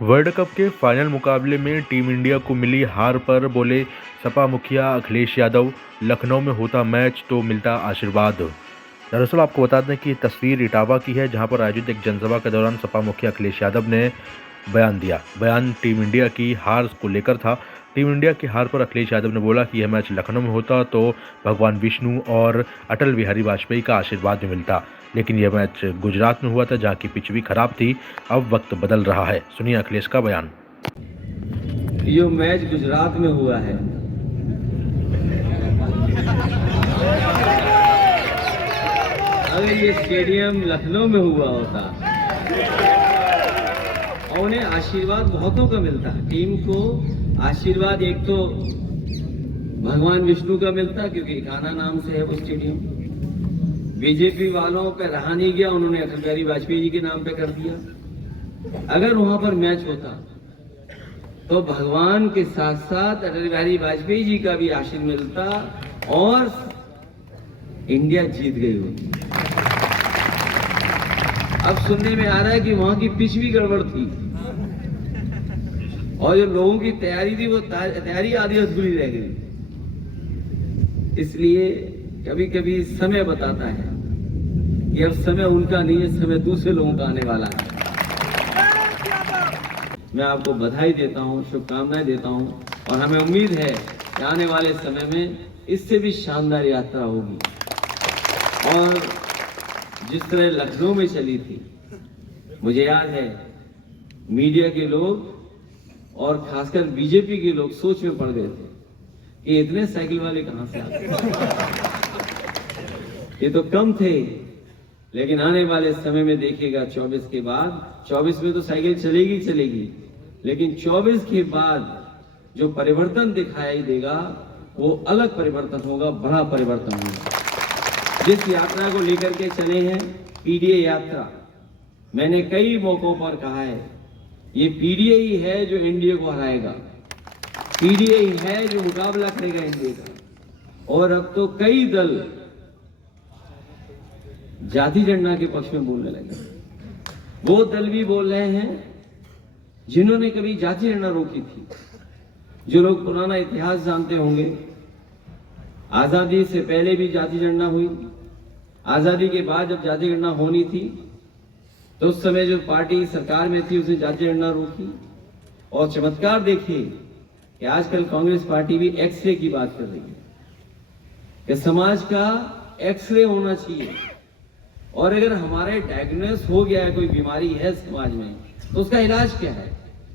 World cup के final मुकाबले में टीम इंडिया को मिली हार पर बोले सपा मुखिया अखिलेश यादव, लखनऊ में होता मैच तो मिलता आशीर्वाद। दरअसल आपको बता दें कि तस्वीर इटावा की है, जहां पर आयोजित एक जनसभा के दौरान सपा मुखिया अखिलेश यादव ने बयान दिया। बयान टीम इंडिया की हार को लेकर था। टीम इंडिया की हार पर अखिलेश यादव ने बोला कि यह मैच लखनऊ में होता तो भगवान विष्णु और अटल बिहारी वाजपेयी का आशीर्वाद भी मिलता, लेकिन यह मैच गुजरात में हुआ था, जहां की पिच भी खराब थी। अब वक्त बदल रहा है, सुनिए अखिलेश का बयान। ये मैच गुजरात में हुआ है। अगर ये स्टेडियम लखनऊ में हुआ होता और उन्हें आशीर्वाद बहुतों का मिलता, टीम को आशीर्वाद एक तो भगवान विष्णु का मिलता क्योंकि कान्हा नाम से है वो स्टेडियम। बीजेपी वालों पे रहा नहीं गया, उन्होंने अटल बिहारी वाजपेयी जी के नाम पे कर दिया। अगर वहां पर मैच होता तो भगवान के साथ साथ अटल बिहारी वाजपेयी जी का भी आशीर्वाद मिलता और इंडिया जीत गई होती। अब सुनने में आ रहा है कि वहां की पिच भी गड़बड़ थी और जो लोगों की तैयारी थी वो तैयारी आधी अधूरी रह गई। इसलिए कभी कभी समय बताता है कि अब समय उनका नहीं है, समय दूसरे लोगों का आने वाला है। मैं आपको बधाई देता हूं, शुभकामनाएं देता हूं और हमें उम्मीद है कि आने वाले समय में इससे भी शानदार यात्रा होगी। और जिस तरह लखनऊ में चली थी, मुझे याद है मीडिया के लोग और खासकर बीजेपी के लोग सोच में पड़ गए थे कि इतने साइकिल वाले कहां से आते, ये तो कम थे। लेकिन आने वाले समय में देखिएगा 24 के बाद, 24 में तो साइकिल चलेगी चलेगी, लेकिन 24 के बाद जो परिवर्तन दिखाई देगा वो अलग परिवर्तन होगा, बड़ा परिवर्तन होगा। जिस यात्रा को लेकर के चले हैं, पीडीए यात्रा, मैंने कई मौकों पर कहा है ये पीडीए ही है जो एनडीए को हराएगा, पीडीए ही है जो मुकाबला करेगा एनडीए का। और अब तो कई दल जाति जनगणना के पक्ष में बोलने लगे। वो दल भी बोल रहे हैं जिन्होंने कभी जाति जनगणना रोकी थी। जो लोग पुराना इतिहास जानते होंगे, आजादी से पहले भी जाति जनगणना हुई, आजादी के बाद जब जाति गणना होनी थी तो उस समय जो पार्टी सरकार में थी उसने जाति जनगणना रोकी। और चमत्कार देखिए कि आजकल कांग्रेस पार्टी भी एक्सरे की बात कर रही है कि समाज का एक्सरे होना चाहिए। और अगर हमारे डायग्नोस हो गया है, कोई बीमारी है समाज में, तो उसका इलाज क्या है?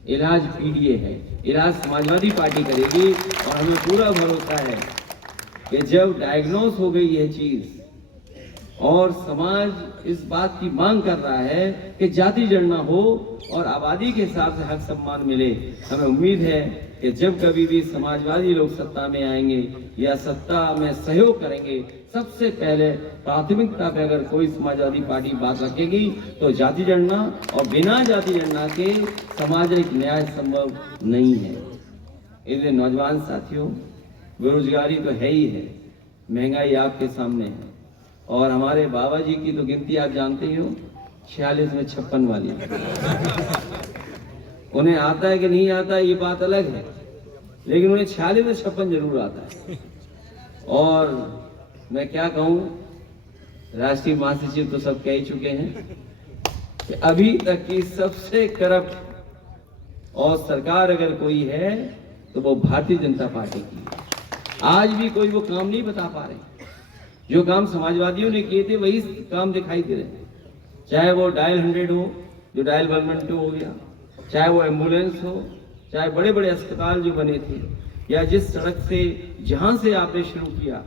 इलाज पीडीए है, इलाज समाजवादी पार्टी करेगी। और हमें पूरा भरोसा है कि जब डायग्नोस हो गई यह चीज और समाज इस बात की मांग कर रहा है कि जाति जनगणना हो और आबादी के हिसाब से हक सम्मान मिले, हमें उम्मीद है कि जब कभी भी समाजवादी लोग सत्ता में आएंगे या सत्ता में सहयोग करेंगे, सबसे पहले प्राथमिकता पे अगर कोई समाजवादी पार्टी बात रखेगी तो जाति जनगणना, और बिना जाति जनगणना के सामाजिक न्याय संभव नहीं है। इसलिए नौजवान साथियों, बेरोजगारी तो है ही है, महंगाई आपके सामने है, और हमारे बाबा जी की तो गिनती आप जानते ही हो, 46 में 56 वाली। उन्हें आता है कि नहीं आता ये बात अलग है, लेकिन उन्हें 46 में 56 जरूर आता है। और मैं क्या कहूं, राष्ट्रीय महासचिव तो सब कह ही चुके हैं कि अभी तक की सबसे करप्ट और सरकार अगर कोई है तो वो भारतीय जनता पार्टी की। आज भी कोई वो काम नहीं बता पा रहे। जो काम समाजवादियों ने किए थे वही काम दिखाई दे रहे हैं, चाहे वो डायल 100 हो, जो डायल 112 हो गया, चाहे वो एम्बुलेंस हो, चाहे बड़े बड़े अस्पताल जो बने थे, या जिस सड़क से जहां से आपने शुरू किया,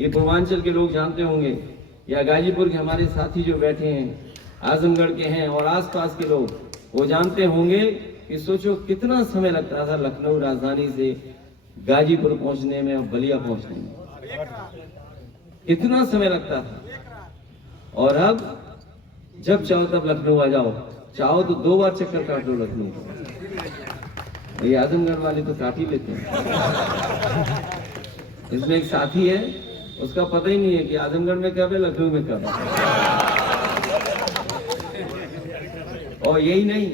ये पूर्वांचल के लोग जानते होंगे, या गाजीपुर के हमारे साथी जो बैठे हैं, आजमगढ़ के हैं और आसपास के लोग, वो जानते होंगे कि सोचो कितना समय लगता था लखनऊ राजधानी से गाजीपुर पहुंचने में और बलिया पहुंचने में, कितना समय लगता था। और अब जब चाहो तब लखनऊ आ जाओ, चाहो तो 2 बार चक्कर काट लो लखनऊ को। ये आजमगढ़ वाले तो काट ही लेते हैं। इसमें एक साथी है, उसका पता ही नहीं है कि आजमगढ़ में कब है, लखनऊ में कब है। और यही नहीं,